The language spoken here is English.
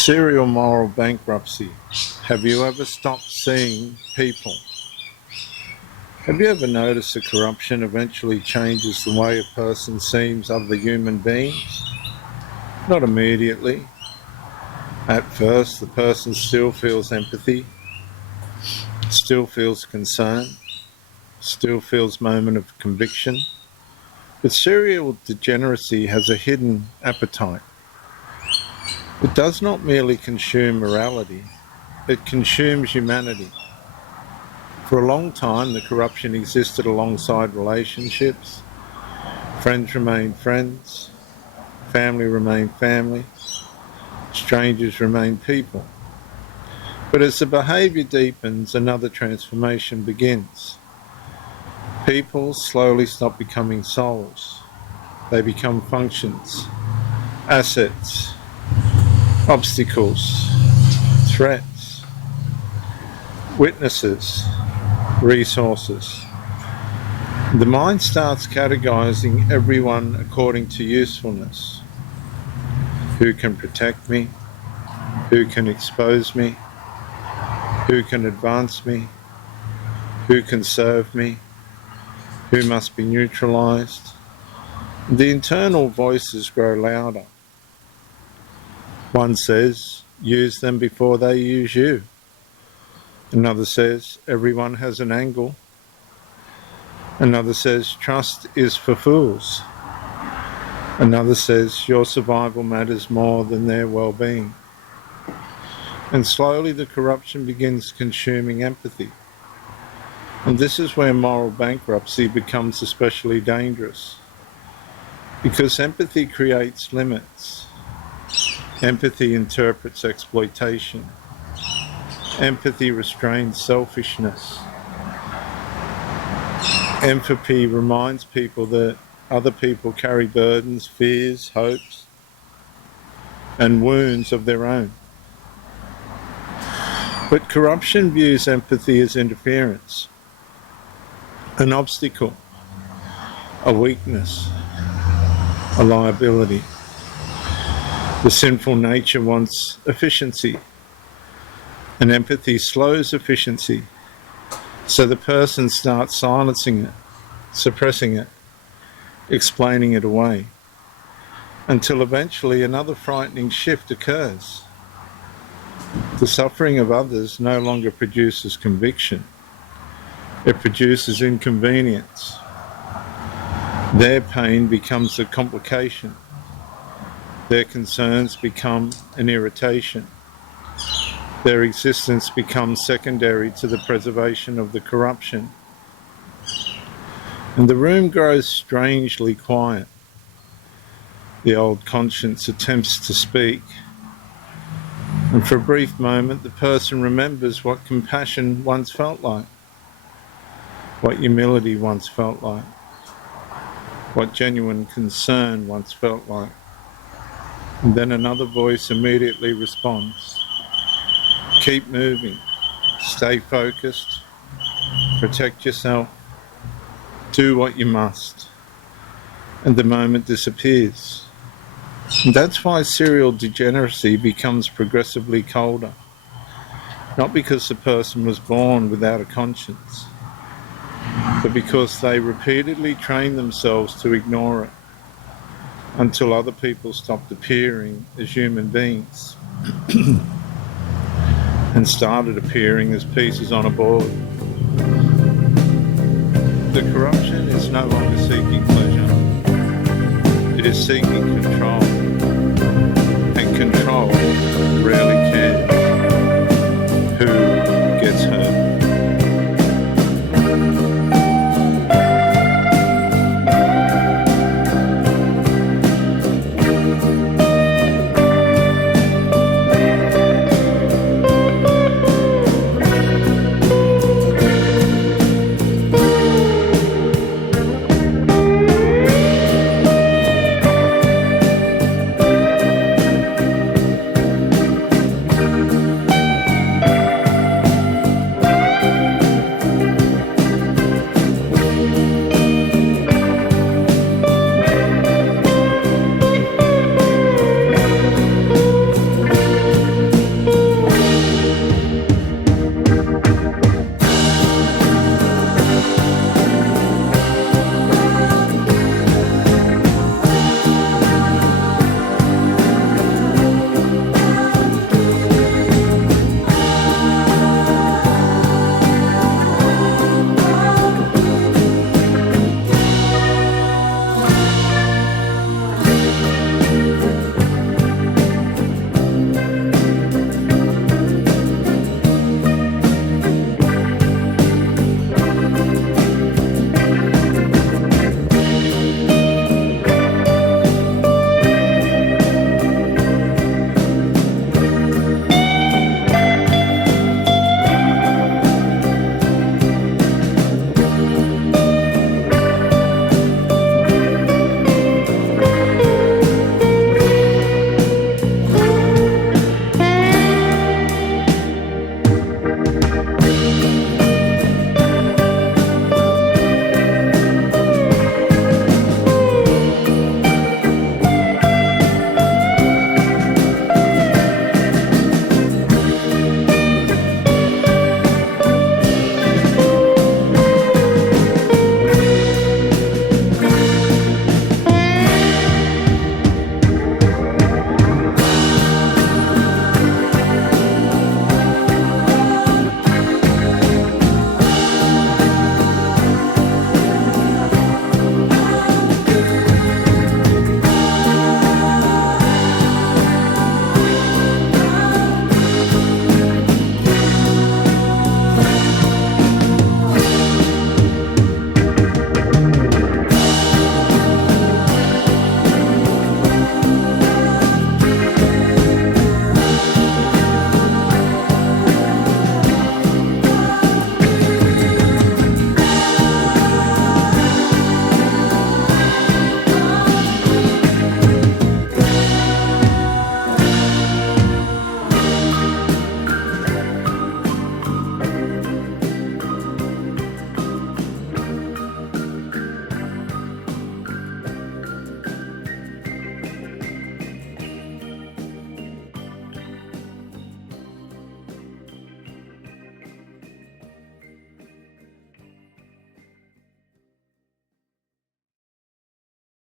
Serial moral bankruptcy. Have you ever stopped seeing people? Have you ever noticed that corruption eventually changes the way a person sees other human beings? Not immediately. At first, the person still feels empathy, still feels concern, still feels moment of conviction. But serial degeneracy has a hidden appetite. It does not merely consume morality, it consumes humanity. For a long time, the corruption existed alongside relationships. Friends remained friends, family remained family, strangers remained people. But as the behaviour deepens, another transformation begins. People slowly stop becoming souls. They become functions, assets, obstacles, threats, witnesses, resources. The mind starts categorizing everyone according to usefulness. Who can protect me? Who can expose me? Who can advance me? Who can serve me? Who must be neutralized? The internal voices grow louder. One says, use them before they use you. Another says, everyone has an angle. Another says, trust is for fools. Another says, your survival matters more than their well-being. And slowly the corruption begins consuming empathy. And this is where moral bankruptcy becomes especially dangerous. Because empathy creates limits. Empathy interprets exploitation. Empathy restrains selfishness. Empathy reminds people that other people carry burdens, fears, hopes, and wounds of their own. But corruption views empathy as interference, an obstacle, a weakness, a liability. The sinful nature wants efficiency, and empathy slows efficiency, so the person starts silencing it, suppressing it, explaining it away, until eventually another frightening shift occurs. The suffering of others no longer produces conviction, it produces inconvenience. Their pain becomes a complication. Their concerns become an irritation. Their existence becomes secondary to the preservation of the corruption. And the room grows strangely quiet. The old conscience attempts to speak. And for a brief moment, the person remembers what compassion once felt like, what humility once felt like, what genuine concern once felt like. And then another voice immediately responds. Keep moving, stay focused, protect yourself, do what you must. And the moment disappears. And that's why serial degeneracy becomes progressively colder. Not because the person was born without a conscience, but because they repeatedly train themselves to ignore it until other people stopped appearing as human beings and started appearing as pieces on a board. The corruption is no longer seeking pleasure. It is seeking control. And control rarely cares who